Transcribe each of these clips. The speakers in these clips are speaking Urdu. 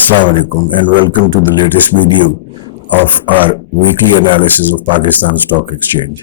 Assalamu alaikum and welcome to the latest video of our weekly analysis of Pakistan Stock Exchange.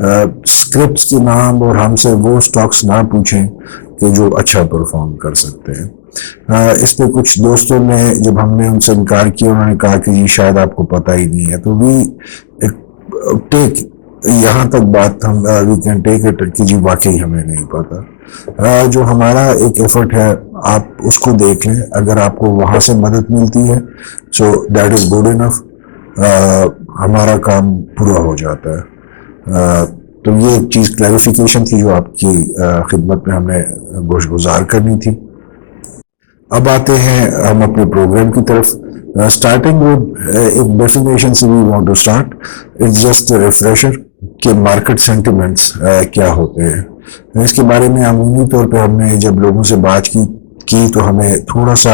Scripts کے نام اور ہم سے وہ سٹاکس نہ پوچھیں کہ جو اچھا پرفارم کر سکتے ہیں. اس پہ کچھ دوستوں نے جب ہم نے ان سے انکار کیا انہوں نے کہا کہ جی شاید آپ کو پتہ ہی نہیں ہے. تو وی ٹیک یہاں تک بات ہم وی کین ٹیک اٹ کہ جی واقعی ہمیں نہیں پتا. جو ہمارا ایک ایفرٹ ہے آپ اس کو دیکھ لیں, اگر آپ کو وہاں سے مدد ملتی ہے so that is good enough, ہمارا کام پورا ہو جاتا ہے. تو یہ ایک چیز کلیریفیکیشن تھی جو آپ کی خدمت میں ہم نے گوش گزار کرنی تھی. اب آتے ہیں ہم اپنے پروگرام کی طرف. اسٹارٹنگ ایک ڈیفینیشن سے we want to start, it's just refresher کہ مارکیٹ سینٹیمنٹس کیا ہوتے ہیں. اس کے بارے میں عمومی طور پہ ہم نے جب لوگوں سے بات کی تو ہمیں تھوڑا سا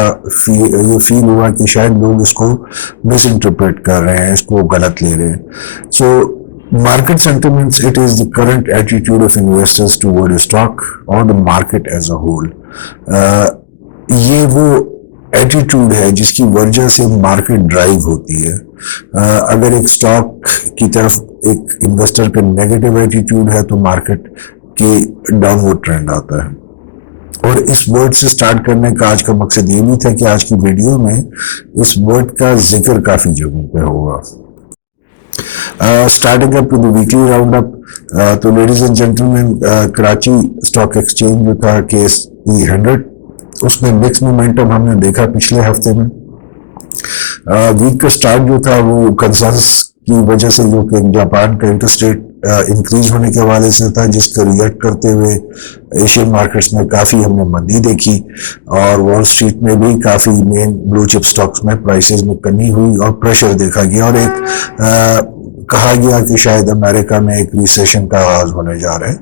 یہ فیل ہوا کہ شاید لوگ اس کو مس انٹرپریٹ کر رہے ہیں, اس کو غلط لے رہے ہیں. سو market sentiments, it is the current attitude of investors toward a stock or the market as a whole. یہ وہ ایٹیٹیوڈ ہے جس کی وجہ سے مارکیٹ ڈرائیو ہوتی ہے. اگر ایک سٹاک کی طرف ایک انویسٹر کا نیگیٹو ایٹیٹیوڈ ہے تو مارکیٹ کی ڈاؤن ورڈ ٹرینڈ آتا ہے. اور اس ورڈ سے سٹارٹ کرنے کا آج کا مقصد یہ بھی تھا کہ آج کی ویڈیو میں اس ورڈ کا ذکر کافی جگہوں پہ ہوگا. Starting up with the weekly roundup, تو ladies and gentlemen Karachi stock exchange جو تھا KSE 100 اس میں مکس مومنٹم ہم نے دیکھا پچھلے ہفتے میں. ویک کا سٹارٹ جو تھا وہ کنسنسس کی وجہ سے جو کہ جاپان کا انٹرسٹ ریٹ انکریز ہونے کے حوالے سے تھا, جس کا ریئیکٹ کرتے ہوئے ایشین مارکیٹس میں کافی ہم نے مندی دیکھی اور وال اسٹریٹ میں بھی کافی مین بلو چپ سٹاکس میں پرائسز میں کمی ہوئی اور پریشر دیکھا گیا, اور ایک کہا گیا کہ شاید امریکہ میں ایک ریسیشن کا آغاز ہونے جا رہا ہے,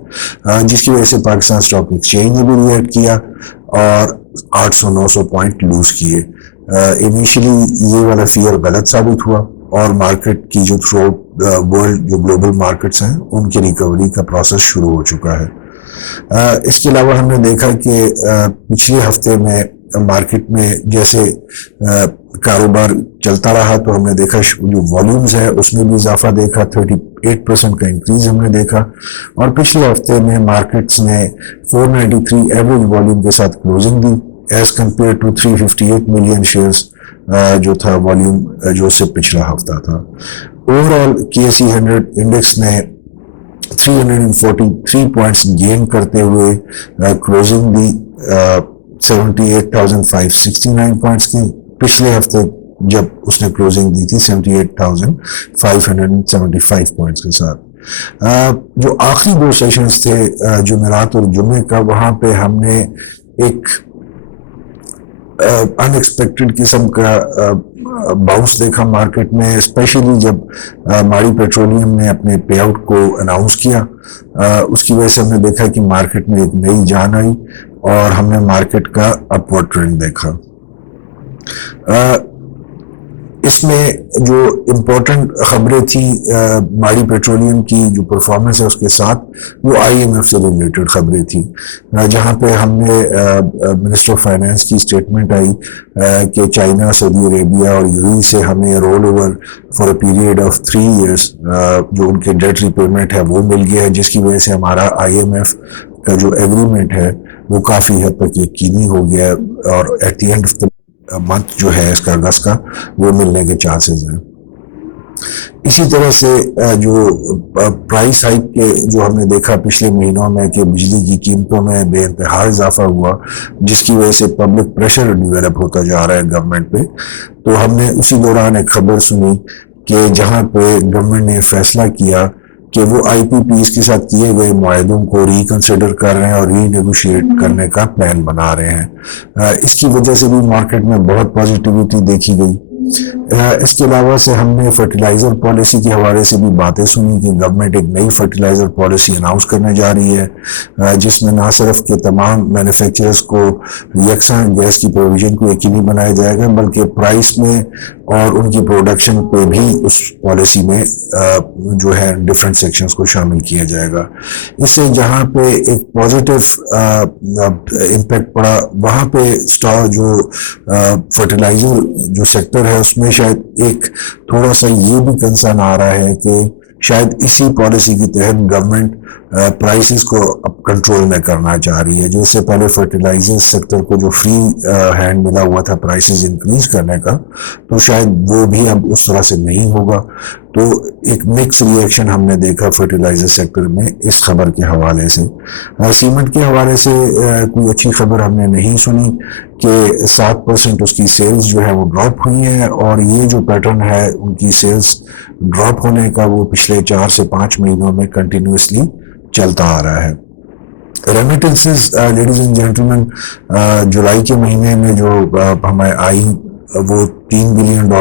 جس کی وجہ سے پاکستان اسٹاک ایکسچینج نے بھی ریئیکٹ کیا اور 800-900 پوائنٹ لوز کیے. انیشلی یہ والا فیئر غلط ثابت ہوا اور مارکیٹ کی جو تھرو ورلڈ جو گلوبل مارکیٹس ہیں ان کی ریکوری کا پروسیس شروع ہو چکا ہے. اس کے علاوہ ہم نے دیکھا کہ پچھلے ہفتے میں مارکیٹ میں جیسے کاروبار چلتا رہا تو ہم نے دیکھا جو والیومز ہے اس میں بھی اضافہ دیکھا, 38% کا انکریز ہم نے دیکھا, اور پچھلے ہفتے میں مارکیٹس نے 493 ایوریج والیوم کے ساتھ closing the as compare to 358 million shares جو تھا والیوم جو سے پچھلا ہفتہ تھا. اوور آل KSE 100 انڈیکس نے 343 پوائنٹس گین کرتے ہوئے کلوزنگ دی 78,569 پوائنٹس کی. پچھلے ہفتے جب اس نے کلوزنگ دی تھی 78,575 پوائنٹس کے ساتھ. جو آخری دو سیشنز تھے جمعرات اور جمعے کا, وہاں پہ ہم نے ایک ان ایکسپیکٹڈ قسم کا باؤنس دیکھا مارکیٹ میں, اسپیشلی جب ماڑی پیٹرولیم نے اپنے پے آؤٹ کو اناؤنس کیا. اس کی وجہ سے ہم نے دیکھا کہ مارکیٹ میں ایک نئی جان آئی اور ہم نے مارکیٹ کا اپورڈ ٹرینڈ دیکھا. اس میں جو امپورٹنٹ خبریں تھیں ماڑی پیٹرولیم کی جو پرفارمنس ہے اس کے ساتھ وہ IMF سے ریلیٹڈ خبریں تھیں, جہاں پہ ہم نے منسٹر آف فائنانس کی اسٹیٹمنٹ آئی کہ چائنا, سعودی عربیہ اور UAE سے ہمیں roll over for a period of 3 years جو ان کے ڈیٹ ریپیمنٹ ہے وہ مل گیا ہے, جس کی وجہ سے ہمارا IMF کا جو ایگریمنٹ ہے وہ کافی حد تک یقینی ہو گیا ہے اور at the end of the month جو ہے اس کا اگست کا وہ ملنے کے چانسز ہیں. اسی طرح سے جو پرائس ہائک کے جو ہم نے دیکھا پچھلے مہینوں میں کہ بجلی کی قیمتوں میں بے انتہا اضافہ ہوا, جس کی وجہ سے پبلک پریشر ڈیولپ ہوتا جا رہا ہے گورنمنٹ پہ, تو ہم نے اسی دوران ایک خبر سنی کہ جہاں پہ گورنمنٹ نے فیصلہ کیا کہ وہ IPPs کے ساتھ کیے گئے معاہدوں کو ریکنسیڈر کر رہے ہیں اور ری نیگوشیٹ کرنے کا پلان بنا رہے ہیں. اس کی وجہ سے بھی مارکیٹ میں بہت پازیٹیوٹی دیکھی گئی. اس کے علاوہ سے ہم نے فرٹیلائزر پالیسی کے حوالے سے بھی باتیں سنی کہ گورنمنٹ ایک نئی فرٹیلائزر پالیسی اناؤنس کرنے جا رہی ہے, جس میں نہ صرف کہ تمام مینوفیکچررز کو یکساں گیس کی پروویژن کو یقینی بنایا جائے گا, بلکہ پرائس میں اور ان کی پروڈکشن پہ بھی اس پالیسی میں جو ہے ڈفرینٹ سیکشنز کو شامل کیا جائے گا. اس سے جہاں پہ ایک پازیٹیو امپیکٹ پڑا وہاں پہ جو فرٹیلائزر جو سیکٹر ہے اس میں شاید ایک تھوڑا سا یہ بھی کنسرن آ رہا ہے کہ شاید اسی پالیسی کے تحت گورنمنٹ پرائسز کو اب کنٹرول میں کرنا چاہ رہی ہے. جو اس سے پہلے فرٹیلائزر سیکٹر کو جو فری ہینڈ ملا ہوا تھا پرائسز انکریز کرنے کا, تو شاید وہ بھی اب اس طرح سے نہیں ہوگا. تو ایک مکس ری ایکشن ہم نے دیکھا فرٹیلائزر سیکٹر میں اس خبر کے حوالے سے. سیمنٹ کے حوالے سے کوئی اچھی خبر ہم نے نہیں سنی کہ 7% اس کی سیلز جو ہے وہ ڈراپ ہوئی ہیں, اور یہ جو پیٹرن ہے ان کی سیلز ڈراپ ہونے کا وہ پچھلے 4 سے 5 مہینوں میں کنٹینیوسلی چلتا آ رہا ہے. ریمیٹنسز لیڈیز اینڈ جینٹلمین, جولائی کے مہینے میں جو ہمیں آئی وہ $3 بلین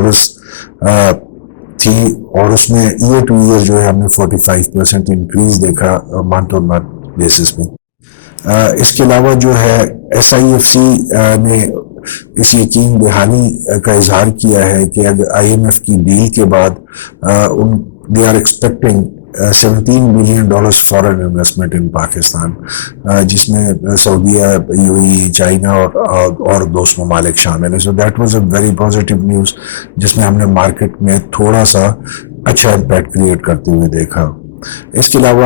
تھی, اور اس میں ایئر ٹو ایئر جو ہے ہم نے 45% انکریز دیکھا منتھ آن منتھ بیسس میں. اس کے علاوہ جو ہے SIFC نے اس یقین دہانی کا اظہار کیا ہے کہ اگر IMF کی ڈیل کے بعد they are expecting $17 billion foreign investment in Pakistan, جس میں سعودیہ, UAE, چائنا اور دوست ممالک شامل ہیں. So that was a very positive news جس میں ہم نے مارکیٹ میں تھوڑا سا اچھا امپیکٹ کریٹ کرتے ہوئے دیکھا. اس کے علاوہ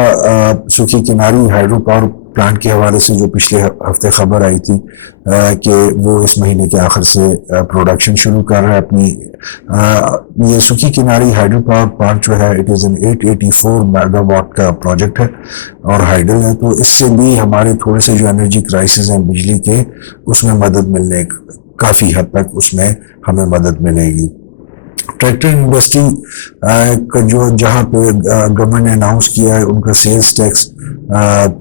سوکھی کناری ہائیڈرو پاور پلانٹ کے حوالے سے جو پچھلے ہفتے خبر آئی تھی کہ وہ اس مہینے کے آخر سے پروڈکشن شروع کر رہا ہے اپنی. یہ سوکھی کناری ہائیڈرو پاور پلانٹ جو ہے it is an 884 mega what کا پروجیکٹ ہے اور ہائیڈل ہے, تو اس سے بھی ہمارے تھوڑے سے جو انرجی کرائسس ہیں بجلی کے, اس میں مدد ملنے کافی حد تک اس میں ہمیں مدد ملے گی. ٹریکٹر انڈسٹری کا جو جہاں پہ گورنمنٹ نے اناؤنس کیا ہے ان کا سیلز ٹیکس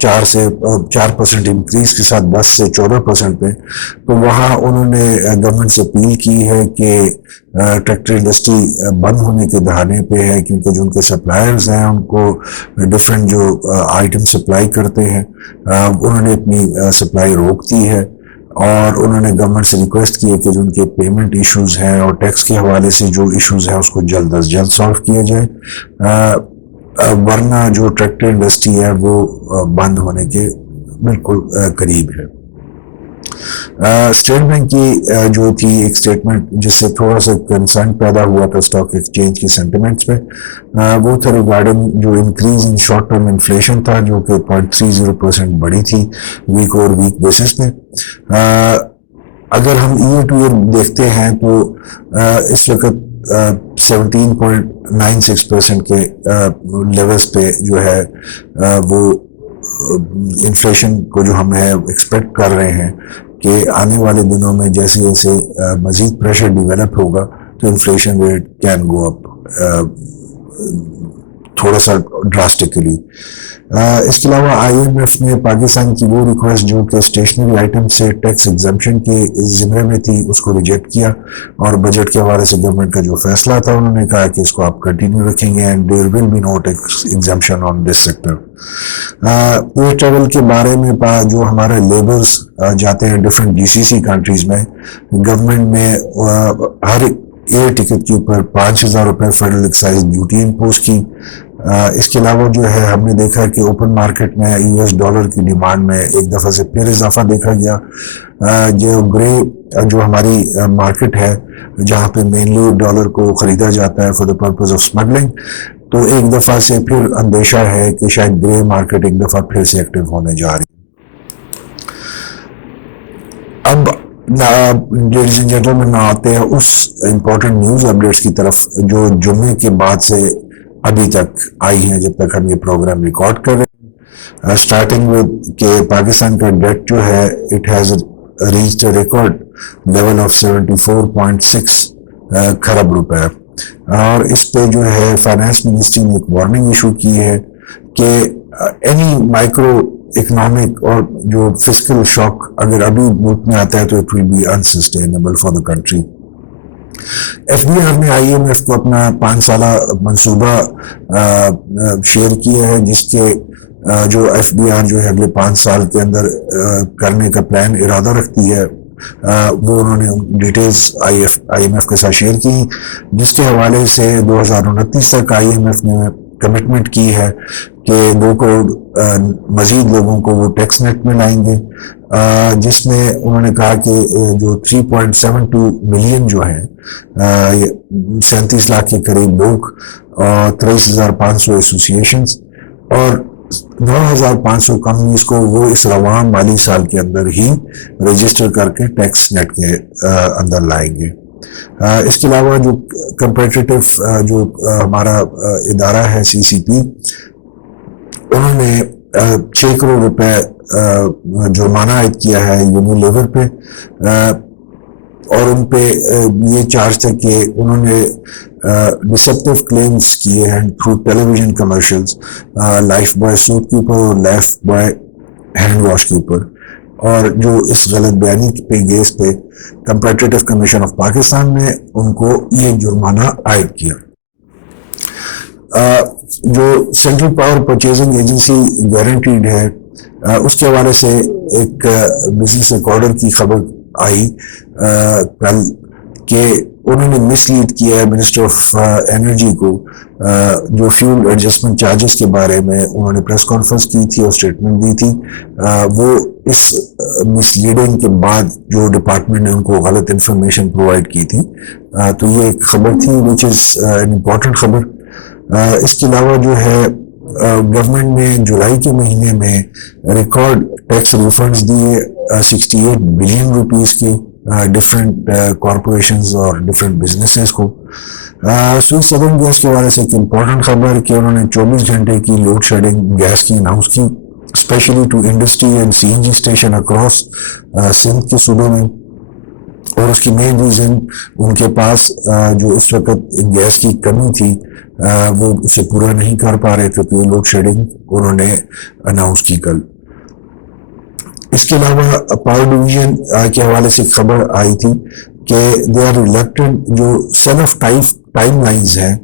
4% انکریز کے ساتھ 10 سے 14% پہ, تو وہاں انہوں نے گورنمنٹ سے اپیل کی ہے کہ ٹریکٹر انڈسٹری بند ہونے کے دہانے پہ ہے, کیونکہ جو ان کے سپلائرز ہیں ان کو ڈفرینٹ جو آئٹم سپلائی کرتے ہیں انہوں نے اپنی سپلائی روک دی ہے, اور انہوں نے گورنمنٹ سے ریکویسٹ کی ہے کہ جو ان کے پیمنٹ ایشوز ہیں اور ٹیکس کے حوالے سے جو ایشوز ہیں اس کو جلد از جلد سالو کیا جائے, ورنہ جو ٹریکٹر انڈسٹری ہے وہ بند ہونے کے بالکل قریب ہے. اسٹیٹ بینک کی جو تھی ایک سٹیٹمنٹ جس سے تھوڑا سا کنسرن پیدا ہوا تھا اسٹاک ایکسچینج کی سینٹیمنٹس پہ, وہ تھا ریگارڈنگ جو increase in short term inflation تھا جو کہ 0.30% بڑی تھی ویک اور ویک بیسس میں. اگر ہم ایئر ٹو ایئر دیکھتے ہیں تو اس وقت 17.96% کے لیولز پہ جو ہے وہ انفلیشن کو جو ہم ہے ایکسپیکٹ کر رہے ہیں کہ آنے والے دنوں میں جیسے جیسے مزید پریشر ڈیولپ ہوگا تو انفلیشن ریٹ کین گو اپ تھوڑا سا ڈراسٹکلی. اس کے علاوہ IMF نے پاکستان کی وہ ریکویسٹ جو کہ اسٹیشنری آئٹم سے ٹیکس ایگزمپشن کے زمرے میں تھی اس کو ریجیکٹ کیا, اور بجٹ کے حوالے سے گورنمنٹ کا جو فیصلہ تھا انہوں نے کہا کہ اس کو آپ کنٹینیو رکھیں گے and there will be no tax exemption on this sector. Air travel کے بارے میں جو ہمارے لیبرز جاتے ہیں ڈفرینٹ GCC کنٹریز میں, گورنمنٹ نے ہر ایئر ٹکٹ کے اوپر 5,000 روپے فیڈرل ایکسائز ڈیوٹی امپوز کی. اس کے علاوہ جو ہے ہم نے دیکھا کہ اوپن مارکیٹ میں $US کی ڈیمانڈ میں ایک دفعہ سے پھر اضافہ دیکھا گیا. جو گرے جو ہماری مارکیٹ ہے جہاں پہ مینلی ڈالر کو خریدا جاتا ہے for the purpose of smuggling, تو ایک دفعہ سے پھر اندیشہ ہے کہ شاید گرے مارکیٹ ایک دفعہ پھر سے ایکٹیو ہونے جا رہی ہے. اب لیڈیز اینڈ جینٹلمین آتے ہیں اس امپورٹنٹ نیوز اپڈیٹس کی طرف جو جمعے کے بعد سے ابھی تک آئی ہیں جب تک ہم یہ پروگرام ریکارڈ کر رہے ہیں. اسٹارٹنگ ود کہ پاکستان کا ڈیٹ جو ہے it has reached a record level of 74.6 کھرب روپے, اور اس پہ جو ہے فائنانس منسٹری نے ایک وارننگ ایشو کی ہے کہ اینی مائکرو اکنامک اور جو فسکل شاک اگر ابھی ملک میں آتا ہے تو it will be unsustainable for the country. FBR نے IMF کو اپنا 5 سالہ منصوبہ شیئر کیا ہے جس کے جو FBR جو ہے اگلے 5 سال کے اندر کرنے کا پلان ارادہ رکھتی ہے, وہ انہوں نے ڈیٹیلز IMF کے ساتھ شیئر کی, جس کے حوالے سے 2029 تک IMF نے کمٹمنٹ کی ہے کہ 2 کروڑ مزید لوگوں کو وہ ٹیکس نیٹ میں لائیں گے. جس میں انہوں نے کہا کہ جو 3.72 ملین جو ہیں 37 لاکھ کے قریب لوگ اور 23,500 ایسوسیشنز اور 9,500 کمپنیز کو وہ اس رواں مالی سال کے اندر ہی رجسٹر کر کے ٹیکس نیٹ کے اندر لائیں گے. اس کے علاوہ جو کمپیٹیٹو جو ہمارا ادارہ ہے CCP، انہوں نے 6 کروڑ روپے جرمانہ عائد کیا ہے یونیلیور پہ، اور ان پہ یہ چارج تھا کہ انہوں نے ڈسپٹیو کلیمز کیے ہیں through television commercials Lifebuoy soap کے اوپر اور لائف بوائے ہینڈ واش کے اوپر، اور جو اس غلط بیانی پہ گیس پہ کمپیٹیٹو کمیشن آف پاکستان نے ان کو یہ جرمانہ عائد کیا. جو central power purchasing agency guaranteed ہے، اس کے حوالے سے ایک بزنس ریکارڈر کی خبر آئی کل کہ انہوں نے مس لیڈ کیا ہے منسٹر آف انرجی کو. جو فیول ایڈجسٹمنٹ چارجز کے بارے میں انہوں نے پریس کانفرنس کی تھی اور اسٹیٹمنٹ دی تھی، وہ اس مس لیڈنگ کے بعد جو ڈپارٹمنٹ نے ان کو غلط انفارمیشن پرووائڈ کی تھی. تو یہ ایک خبر تھی وچ از این امپورٹنٹ خبر. اس کے علاوہ جو ہے گورنمنٹ نے جولائی کے مہینے میں ریکارڈ ٹیکس ریفنڈز دیے 68 بلین روپیز کے ڈفرینٹ کارپوریشنز اور ڈفرینٹ بزنسز کو. سوئس سدرن گیس کے بارے سے ایک امپورٹنٹ خبر کہ انہوں نے 24 گھنٹے کی لوڈ شیڈنگ گیس کی اناؤنس کی، specially to industry and CNG station across Sindh کے صوبے میں. اور اس کی مین ریزن ان کے پاس جو اس وقت گیس کی کمی تھی وہ اسے پورا نہیں کر پا رہے تھے، تو یہ لوڈ شیڈنگ انہوں نے اناؤنس کی کل. اس کے علاوہ پاور ڈویژن کے حوالے سے خبر آئی تھی کہ دے آر ریلیکٹڈ جو سیل آف ٹائم لائنز ہیں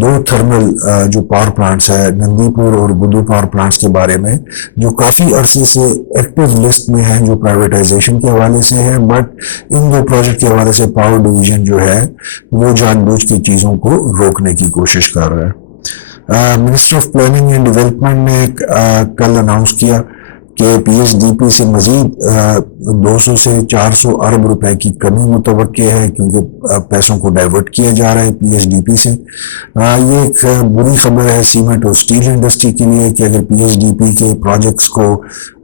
2 تھرمل جو پاور پلانٹس ہے نندی پور اور گدو پاور پلانٹس کے بارے میں، جو کافی عرصے سے ایکٹیو لسٹ میں ہیں جو پرائیویٹائزیشن کے حوالے سے ہیں، بٹ ان 2 پروجیکٹ کے حوالے سے پاور ڈویژن جو ہے وہ جان بوجھ کی چیزوں کو روکنے کی کوشش کر رہا ہے. Minister of planning and development نے کل اناؤنس کیا کہ PSDP سے مزید 200 سے 400 ارب روپے کی کمی متوقع ہے، کیونکہ پیسوں کو ڈائیورٹ کیا جا رہا ہے PSDP سے. یہ ایک بری خبر ہے سیمنٹ اور اسٹیل انڈسٹری کے لیے کہ اگر PSDP کے پروجیکٹس کو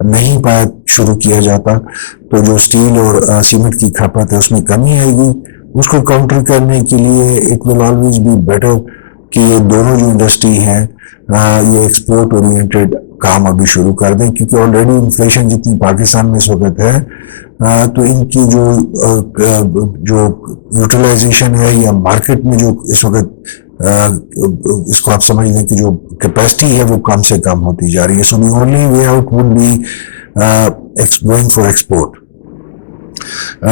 نہیں شروع کیا جاتا تو جو اسٹیل اور سیمنٹ کی کھپت ہے اس میں کمی آئے گی. اس کو کاؤنٹر کرنے کے لیے it will always be better کہ یہ دونوں جو انڈسٹری ہیں یہ ایکسپورٹ اورینٹڈ کام ابھی شروع کر دیں، کیونکہ آلریڈی انفلیشن جتنی پاکستان میں اس وقت ہے تو ان کی جو یوٹیلائزیشن ہے یا مارکیٹ میں جو اس وقت اس کو آپ سمجھ لیں کہ جو کیپیسٹی ہے وہ کم سے کم ہوتی جا رہی ہے. So the only way out would be going for export.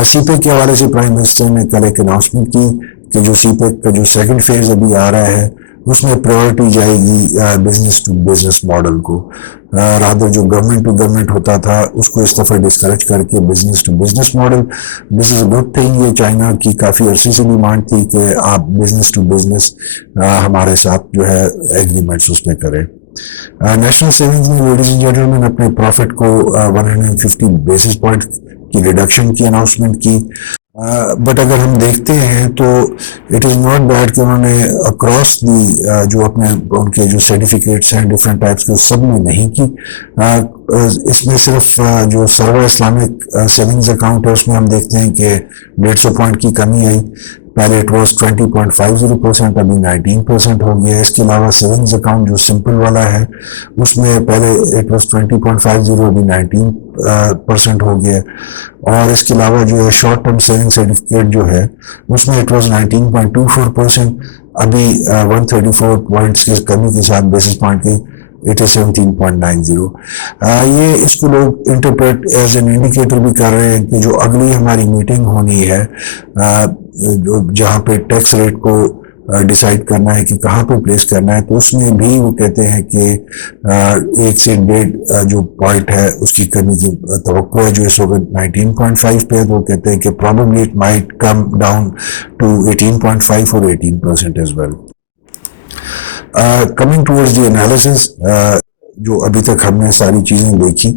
CPEC کے حوالے سے پرائم منسٹر نے کل ایک اناؤنسمنٹ کی کہ جو سی پیک کا جو 2nd فیز ابھی آ رہا ہے اس میں پریورٹی جائے گی بزنس ٹو بزنس ماڈل کو. رادر جو گورنمنٹ ٹو گورنمنٹ ہوتا تھا اس کو اس دفعہ ڈسکریج کر کے business to business model. This is a good thing. یہ چائنا کی کافی عرصے سے ڈیمانڈ تھی کہ آپ بزنس ٹو بزنس ہمارے ساتھ جو ہے ایگریمنٹس اس میں کریں. نیشنل سیونگز نے لیڈیز اینڈ جینٹلمین اپنے پروفٹ کو 150 بیسس پوائنٹ کی ریڈکشن کی اناؤنسمنٹ کی. بٹ اگر ہم دیکھتے ہیں تو اٹ از ناٹ بیڈ کہ انہوں نے اکراس دی جو اپنے ان کے جو سرٹیفکیٹس ہیں ڈفرینٹ ٹائپس کے سب میں نہیں کی. اس میں صرف جو سرور اسلامک سیونگز اکاؤنٹ ہے اس میں ہم دیکھتے ہیں کہ 150 پوائنٹ کی کمی آئی. پہلے اٹ واز 20.50%، ابھی 19% ہو گیا. اس کے علاوہ سیونگز اکاؤنٹ جو سمپل والا ہے اس میں پہلے اٹ واز 20.50، ابھی 19% ہو گیا. اور اس کے علاوہ جو ہے شارٹ ٹرم سیونگ سرٹیفکیٹ جو ہے اس میں اٹ واز 19.24%، ابھی 134 پوائنٹس کی کمی کے ساتھ بیسس پوائنٹ کی اٹ از 17.90. یہ اس کو لوگ انٹرپریٹ ایز این انڈیکیٹر بھی کر رہے ہیں کہ جو اگلی ہماری میٹنگ ہونی ہے جہاں پہ ٹیکس ریٹ کو ڈیسائیڈ کرنا ہے کہ کہاں پہ پلیس کرنا ہے، تو اس میں بھی وہ کہتے ہیں کہ 1 سے 1.5 جو پوائنٹ ہے اس کی کمی کی توقع ہے، جو اس وقت 19.5 پہ ہے. تو وہ کہتے ہیں کہ probably it might come down to 18.5 or 18% as well. Coming towards the analysis, جو ابھی تک ہم نے ساری چیزیں دیکھی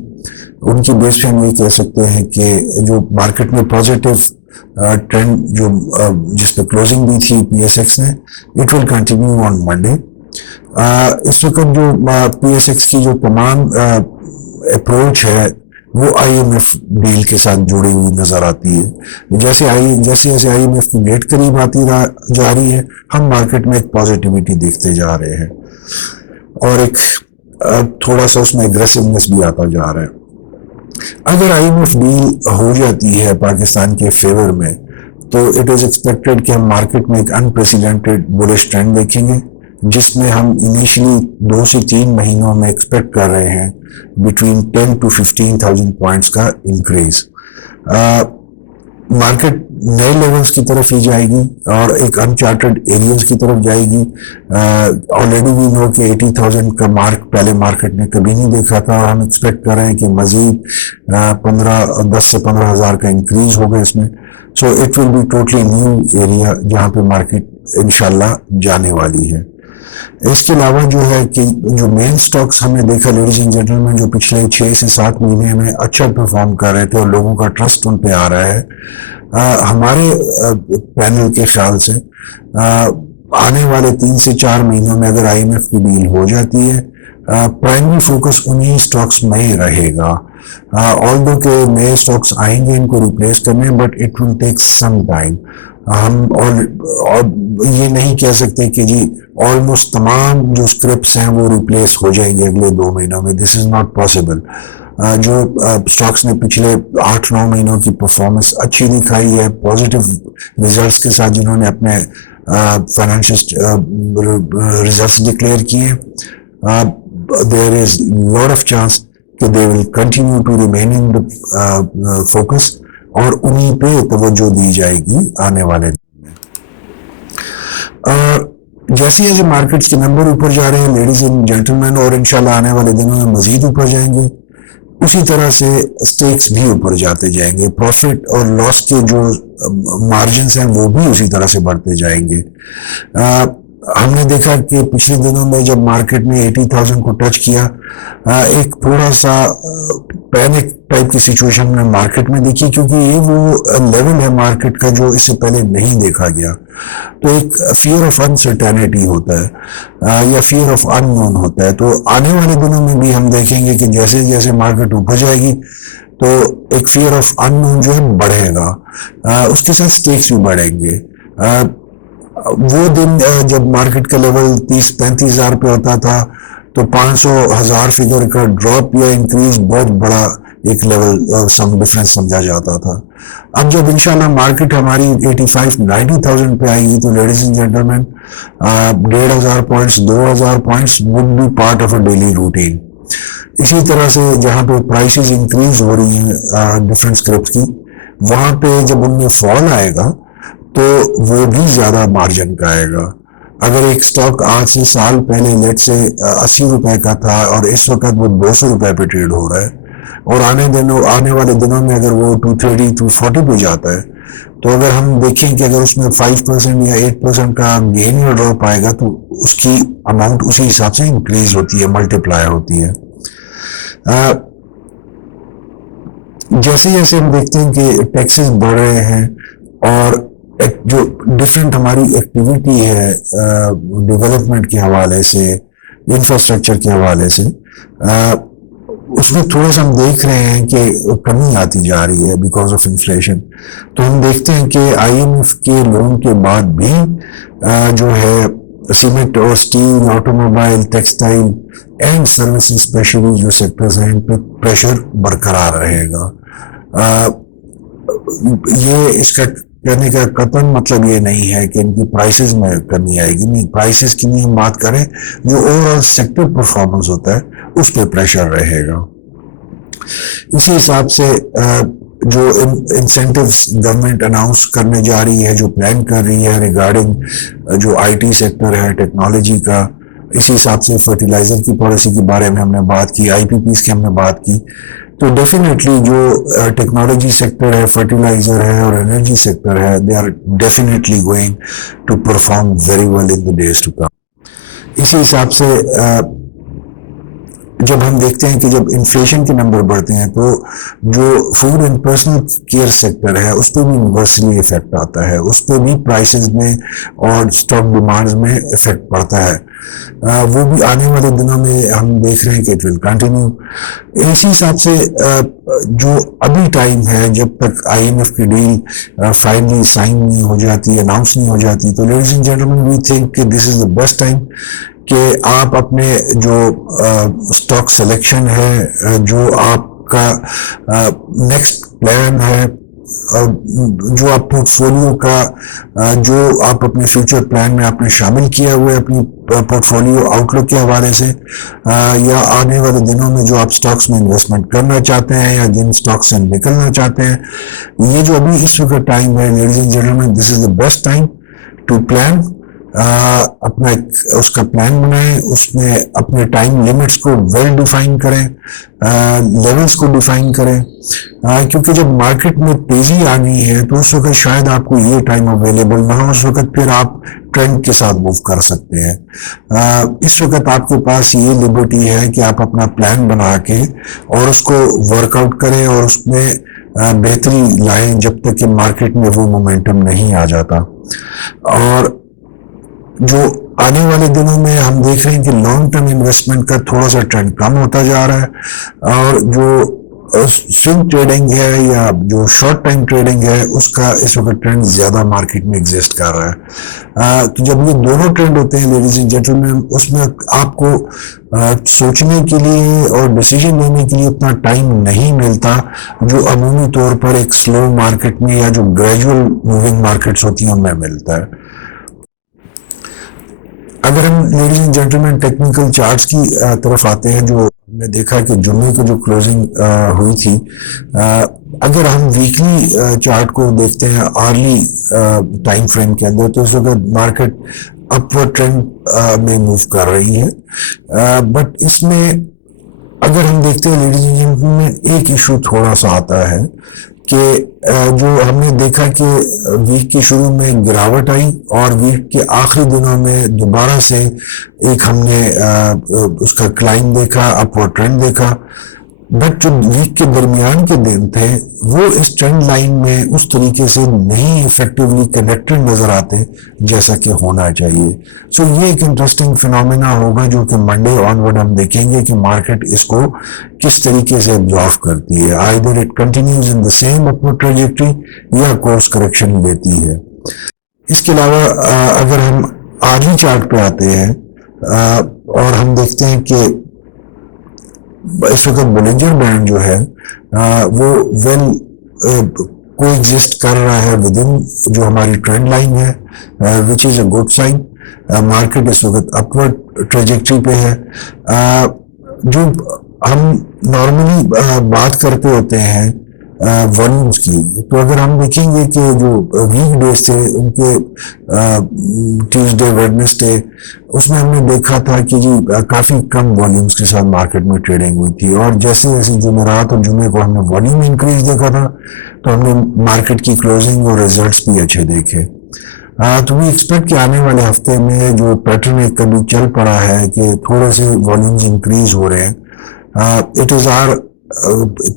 ان کی بیس پہ ہم یہ کہہ سکتے ہیں کہ جو مارکیٹ میں پازیٹیو ٹرینڈ جو جس پہ کلوزنگ دی تھی پی ایس ایکس نے، it will continue on Monday. اس وقت جو پی ایس ایکس کی جو تمام اپروچ ہے وہ آئی ایم ایف ڈیل کے ساتھ جڑی ہوئی نظر آتی ہے. جیسے جیسے آئی ایم ایف کی ڈیٹ قریب آتی جا رہی ہے، ہم مارکیٹ میں ایک پازیٹیوٹی دیکھتے جا رہے ہیں اور ایک تھوڑا سا اس میں اگریسونیس بھی آتا جا رہا ہے. اگر آئی ایم ایف ڈیل ہو جاتی ہے پاکستان کے فیور میں تو اٹ از ایکسپیکٹڈ کہ ہم مارکیٹ میں ایک انپریسیڈنٹڈ بولش ٹرینڈ دیکھیں گے، جس میں ہم انیشلی 2 سے 3 مہینوں میں ایکسپیکٹ کر رہے ہیں بٹوین 10 to 15,000 پوائنٹس کا انکریز. مارکیٹ نئے لیولز کی طرف ہی جائے گی اور ایک انچارٹڈ ایریاز کی طرف جائے گی. آلریڈی وی نو کہ 80,000 کا مارک پہلے مارکیٹ نے کبھی نہیں دیکھا تھا اور ہم ایکسپیکٹ کر رہے ہیں کہ مزید 10 سے 15,000 کا انکریز ہوگا اس میں. So it will be totally new area جہاں پہ مارکیٹ انشاءاللہ جانے والی ہے. اس کے علاوہ جو ہے کہ جو مین سٹاکس ہم نے دیکھا لیڈیز اینڈ جنٹلمین جو پچھلے 6 سے 7 مہینے میں اچھا پرفارم کر رہے تھے اور لوگوں کا ٹرسٹ ان پہ آ رہا ہے، ہمارے پینل کے خیال سے آنے والے 3 سے 4 مہینوں میں اگر آئی ایم ایف کی ڈیل ہو جاتی ہے پرائمری فوکس انہی سٹاکس میں ہی رہے گا. آلدو کہ نئے سٹاکس آئیں گے ان کو ریپلیس کرنے، but it will take some time. ہم اور یہ نہیں کہہ سکتے کہ جی آلموسٹ تمام جو اسکرپٹس ہیں وہ ریپلیس ہو جائیں گے اگلے 2 مہینوں میں. دس از ناٹ پاسبل. جو اسٹاکس نے پچھلے 8-9 مہینوں کی پرفارمنس اچھی دکھائی ہے پازیٹیو ریزلٹس کے ساتھ، جنہوں نے اپنے فائنینشیل ریزلٹس ڈکلیئر کیے، دیر از لاٹ آف چانس کہ they will continue to remain in focus اور انہیں پہ توجہ دی جائے گی آنے والے دن میں. جیسے جیسے مارکیٹس کے نمبر اوپر جا رہے ہیں لیڈیز اینڈ جینٹلمین، اور انشاءاللہ آنے والے دنوں میں مزید اوپر جائیں گے، اسی طرح سے سٹیکس بھی اوپر جاتے جائیں گے. پروفٹ اور لاس کے جو مارجنز ہیں وہ بھی اسی طرح سے بڑھتے جائیں گے. ہم نے دیکھا کہ پچھلے دنوں میں جب مارکیٹ نے 80,000 کو ٹچ کیا، ایک تھوڑا سا پینک ٹائپ کی سچویشن میں مارکیٹ میں دیکھی، کیونکہ یہ وہ لیول ہے مارکیٹ کا جو اس سے پہلے نہیں دیکھا گیا. تو ایک فیئر آف انسرٹینٹی ہوتا ہے یا فیئر آف ان نون ہوتا ہے. تو آنے والے دنوں میں بھی ہم دیکھیں گے کہ جیسے جیسے مارکیٹ اوپر جائے گی تو ایک فیئر آف ان نون جو ہے بڑھے گا، اس کے ساتھ سٹیکس بھی بڑھیں گے. وہ دن جب مارکیٹ کا لیول 30-35 ہزار پہ ہوتا تھا تو 500,000 فگر کا ڈراپ یا انکریز بہت بڑا ایک لیول سم ڈفرنس سمجھا جاتا تھا. اب جب انشاءاللہ مارکیٹ ہماری 85-90,000 پہ آئے گی تو ladies and gentlemen 1,500 points 2,000 points would be part of a daily routine. اسی طرح سے جہاں پہ پرائسز انکریز ہو رہی ہیں ڈفرنٹ اسکرپٹس کی، وہاں پہ جب ان میں فال آئے گا تو وہ بھی زیادہ مارجن کا آئے گا. اگر ایک سٹاک آج سے سال پہلے لیٹ سے 80 روپے کا تھا اور اس وقت وہ 200 روپے پہ ٹریڈ ہو رہا ہے، اور آنے والے دنوں میں اگر وہ 230-240 پہ جاتا ہے، تو اگر ہم دیکھیں کہ اگر اس میں 5% یا 8% کا گین یا ڈراپ آئے گا تو اس کی اماؤنٹ اسی حساب سے انکریز ہوتی ہے، ملٹیپلائی ہوتی ہے. جیسے جیسے ہم دیکھتے ہیں کہ ٹیکسز بڑھ رہے ہیں اور جو ڈفرینٹ ہماری ایکٹیویٹی ہے ڈیولپمنٹ کے حوالے سے، انفراسٹرکچر کے حوالے سے، اس میں تھوڑا سا ہم دیکھ رہے ہیں کہ کمی آتی جا رہی ہے بیکاز آف انفلیشن. تو ہم دیکھتے ہیں کہ آئی ایم ایف کے لون کے بعد بھی جو ہے سیمنٹ اور steel, automobile, textile and services specially جو سیکٹرز ہیں ان پہ پریشر برقرار رہے گا. یہ اس کا کہنے کا قطعاً مطلب یہ نہیں ہے کہ ان کی پرائسز میں کمی آئے گی. نہیں، پرائسز کی نہیں ہم بات کریں، جو اوور آل سیکٹر پرفارمنس ہوتا ہے اس پہ پریشر رہے گا. اسی حساب سے جو انسینٹیوز گورنمنٹ اناؤنس کرنے جا رہی ہے، جو پلان کر رہی ہے ریگارڈنگ جو آئی ٹی سیکٹر ہے، ٹیکنالوجی کا، اسی حساب سے فرٹیلائزر کی پالیسی کے بارے میں ہم نے بات کی، آئی پی پیز کی ہم نے بات کی. تو ڈیفینیٹلی جو ٹیکنالوجی سیکٹر ہے، فرٹیلائزر ہے اور انرجی سیکٹر ہے، they are definitely going to perform very well in the days to come. اسی حساب سے جب ہم دیکھتے ہیں کہ جب انفلیشن کے نمبر بڑھتے ہیں تو جو food and personal care sector ہے اس پہ بھی یونیورسلی افیکٹ آتا ہے، اس پہ بھی پرائسز میں اور اسٹاک ڈیمانڈز میں افیکٹ پڑتا ہے. وہ بھی آنے والے دنوں میں ہم دیکھ رہے ہیں کہ اٹ ول کنٹینیو. اسی حساب سے جو ابھی ٹائم ہے جب تک IMF کی ڈیل فائنلی سائن نہیں ہو جاتی، اناؤنس نہیں ہو جاتی، تو ladies and gentlemen we think کہ this is the best time کہ آپ اپنے جو اسٹاک سلیکشن ہے، جو آپ کا نیکسٹ پلان ہے، جو آپ پورٹ فولیو کا جو آپ اپنے فیوچر پلان میں آپ نے شامل کیا ہوئے اپنی پورٹ فولیو آؤٹ لک کے حوالے سے، یا آنے والے دنوں میں جو آپ سٹاکس میں انویسٹمنٹ کرنا چاہتے ہیں یا جن سٹاکس سے نکلنا چاہتے ہیں، یہ جو ابھی اس وقت ٹائم ہے ladies and gentlemen, this is the best time to plan. اپنا اس کا پلان بنائیں، اس میں اپنے ٹائم لیمٹس کو ویل ڈیفائن کریں، لیولز کو ڈیفائن کریں، کیونکہ جب مارکیٹ میں تیزی آنی ہے تو اس وقت شاید آپ کو یہ ٹائم اویلیبل نہ ہو، اس وقت پھر آپ ٹرینڈ کے ساتھ موو کر سکتے ہیں. اس وقت آپ کے پاس یہ لبرٹی ہے کہ آپ اپنا پلان بنا کے اور اس کو ورک آؤٹ کریں اور اس میں بہتری لائیں جب تک کہ مارکیٹ میں وہ مومنٹم نہیں آ جاتا. اور جو آنے والے دنوں میں ہم دیکھ رہے ہیں کہ لانگ ٹرم انویسٹمنٹ کا تھوڑا سا ٹرینڈ کم ہوتا جا رہا ہے، اور جو سوئنگ ٹریڈنگ ہے یا جو شارٹ ٹائم ٹریڈنگ ہے اس کا اس وقت ٹرینڈ زیادہ مارکیٹ میں ایگزسٹ کر رہا ہے. تو جب یہ دونوں ٹرینڈ ہوتے ہیں لیڈیز اینڈ جینٹلمین، اس میں آپ کو سوچنے کے لیے اور ڈیسیجن لینے کے لیے اتنا ٹائم نہیں ملتا جو عمومی طور پر ایک سلو مارکیٹ میں یا جو گریجول موونگ مارکیٹس ہوتی ہیں ان میں ملتا ہے. اگر ہم ladies and gentlemen technical charts کی طرف آتے ہیں، جو ہم نے دیکھا کہ جمعے کو جو کلوزنگ ہوئی تھی، اگر ہم ویکلی چارٹ کو دیکھتے ہیں ارلی ٹائم فریم کے اندر، تو اس وقت مارکیٹ اپورڈ ٹرینڈ میں موو کر رہی ہے. بٹ اس میں اگر ہم دیکھتے ہیں لیڈیز اینڈ جینٹلمین، ایک ایشو تھوڑا سا آتا ہے کہ جو ہم نے دیکھا کہ ویک کے شروع میں گراوٹ آئی اور ویک کے آخری دنوں میں دوبارہ سے ایک ہم نے اس کا کلائم دیکھا، اپورڈ ٹرینڈ دیکھا. بٹ جو ویک کے درمیان کے دن تھے وہ اس ٹرینڈ لائن میں اس طریقے سے نہیں افیکٹولی کنیکٹڈ نظر آتے جیسا کہ ہونا چاہیے. سو یہ ایک انٹرسٹنگ فینومینا ہوگا جو کہ منڈے آنورڈ ہم دیکھیں گے کہ مارکیٹ اس کو کس طریقے سے ابزارو کرتی ہے. Either it continues in the same upward trajectory یا کورس کریکشن لیتی ہے. اس کے علاوہ اگر ہم آرلی چارٹ پہ آتے ہیں اور ہم دیکھتے ہیں کہ اس وقت بولنجر بینڈ جو ہے وہ ویل کو ایگزسٹ کر رہا ہے ود ان جو ہماری ٹرینڈ لائن ہے، وچ از اے گڈ سائن. مارکیٹ اس وقت اپورڈ ٹریجیکٹری پہ ہے. جو ہم نارملی بات کرتے ہوتے ہیں والیومز کی، تو اگر ہم دیکھیں گے کہ جو ویک ڈیز تھے ان کے ٹیوزڈے ویڈنسڈے، اس میں ہم نے دیکھا تھا کہ جی کافی کم والیومز کے ساتھ مارکیٹ میں ٹریڈنگ ہوئی تھی، اور جیسے جیسے جمعرات اور جمعے کو ہم نے والیوم انکریز دیکھا تھا تو ہم نے مارکیٹ کی کلوزنگ اور ریزلٹس بھی اچھے دیکھے. تو وی ایکسپیکٹ کہ آنے والے ہفتے میں جو پیٹرن ایک کبھی چل پڑا ہے کہ تھوڑے سے والیومز انکریز ہو رہے ہیں. اٹ از آر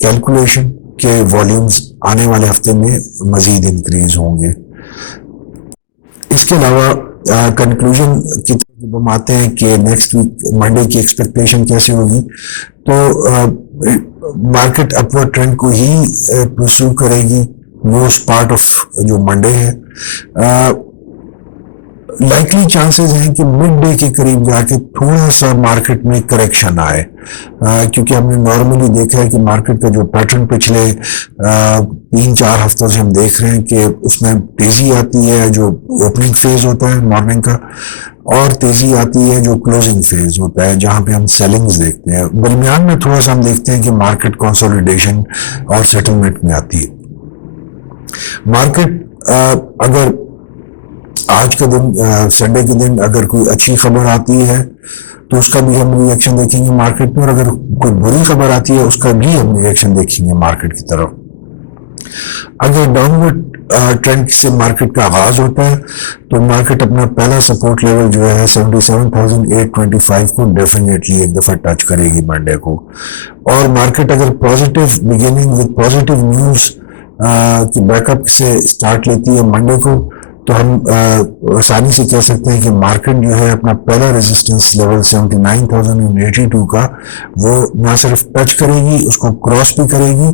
کیلکولیشن کہ والیومز آنے والے ہفتے میں مزید انکریز ہوں گے. اس کے علاوہ کنکلوژن کی طرف جب ہم آتے ہیں کہ نیکسٹ ویک منڈے کی ایکسپیکٹیشن کیسے ہوگی، تو مارکیٹ اپورڈ ٹرینڈ کو ہی پرسو کرے گی موسٹ پارٹ آف جو منڈے ہے. لائکلی چانسز ہیں کہ مڈ ڈے کے قریب جا کے تھوڑا سا مارکیٹ میں کریکشن آئے، کیونکہ ہم نے نارملی دیکھا ہے کہ مارکیٹ کا جو پیٹرن پچھلے 3-4 ہفتوں سے ہم دیکھ رہے ہیں کہ اس میں تیزی آتی ہے جو اوپننگ فیز ہوتا ہے مارننگ کا، اور تیزی آتی ہے جو کلوزنگ فیز ہوتا ہے جہاں پہ ہم سیلنگز دیکھتے ہیں. درمیان میں تھوڑا سا ہم دیکھتے ہیں کہ مارکیٹ کنسولیڈیشن اور سیٹلمنٹ میں آتی ہے. مارکیٹ اگر آج کا دن سنڈے کے دن اگر کوئی اچھی خبر آتی ہے تو اس کا بھی ہم ری ایکشن دیکھیں گے مارکیٹ میں، اور اگر کوئی بری خبر آتی ہے اس کا بھی ہم ری ایکشن دیکھیں گے مارکیٹ کی طرف. اگر ڈاؤنورڈ ٹرینڈ سے مارکیٹ کا آغاز ہوتا ہے تو مارکیٹ اپنا پہلا سپورٹ لیول جو ہے 77,825 کو ڈیفینیٹلی ایک دفعہ ٹچ کرے گی منڈے کو. اور مارکیٹ اگر positive beginning with positive news کی بیک اپ سے سٹارٹ لیتی ہے منڈے کو تو ہم آسانی سے کہہ سکتے ہیں کہ مارکیٹ جو ہے اپنا پہلا ریزسٹنس لیول 79,082 کا وہ نہ صرف ٹچ کرے گی، اس کو کراس بھی کرے گی،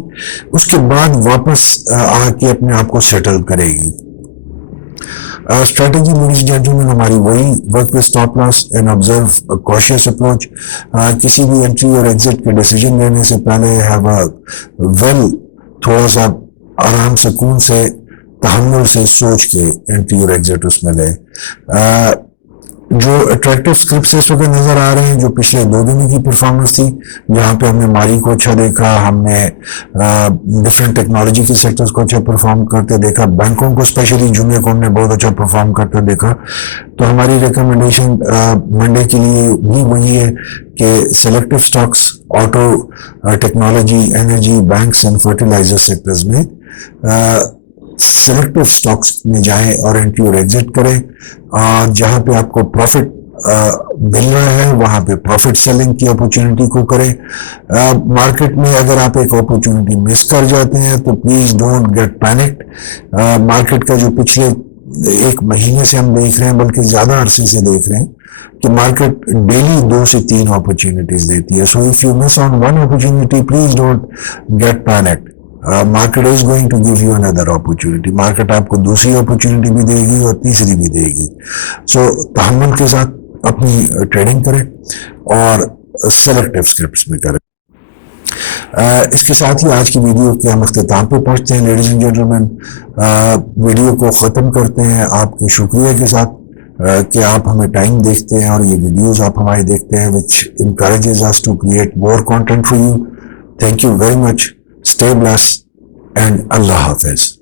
اس کے بعد واپس آ کے اپنے آپ کو سیٹل کرے گی. اسٹریٹجی لیڈیز جینٹلمین ہماری وہی work with stop loss and observe cautious approach. کسی بھی انٹری اور ایگزٹ کے ڈیسیجن لینے سے پہلے ہیو اے ویل تھوڑا سا آرام سکون سے تحمل سے سوچ کے انٹری اور ایگزٹ اس میں لے. جو اٹریکٹیو اسکرپٹس اس وقت نظر آ رہے ہیں جو پچھلے 2 دنوں کی پرفارمنس تھی جہاں پہ ہم نے ماری کو اچھا دیکھا، ہم نے ڈفرینٹ ٹیکنالوجی کے سیکٹرز کو اچھا پرفارم کرتے دیکھا، بینکوں کو اسپیشلی جمعے کو ہم نے بہت اچھا پرفارم کرتے دیکھا. تو ہماری ریکمنڈیشن منڈے کے لیے بھی وہی ہے کہ selective stocks auto technology energy banks and fertilizer sectors میں سلیکٹو اسٹاکس میں جائیں اور انٹری اور ایگزٹ کریں، اور جہاں پہ آپ کو پروفٹ مل رہا ہے وہاں پہ پروفٹ سیلنگ کی اپورچونٹی کو کریں. مارکیٹ میں اگر آپ ایک اپورچونٹی مس کر جاتے ہیں تو please don't get panicked. Market کا جو پچھلے 1 مہینے سے ہم دیکھ رہے ہیں بلکہ زیادہ عرصے سے دیکھ رہے ہیں کہ مارکیٹ ڈیلی 2 سے 3 اپورچونٹیز دیتی ہے. So if you miss on one opportunity please don't get panicked. Market is going to give you another opportunity. Market آپ کو دوسری اپورچونٹی بھی دے گی اور تیسری بھی دے گی. سو تحمل کے ساتھ اپنی ٹریڈنگ کریں اور سلیکٹیو اسکرپٹس میں کریں. اس کے ساتھ ہی آج کی ویڈیو کے ہم اختتام پہ پہنچتے ہیں لیڈیز اینڈ جینٹلمین. ویڈیو کو ختم کرتے ہیں آپ کے شکریہ کے ساتھ کہ آپ ہمیں ٹائم دیکھتے ہیں اور یہ ویڈیوز آپ ہمارے دیکھتے ہیں which encourages us to create more content for you. Thank you very much. Stay blessed and Allah Hafiz.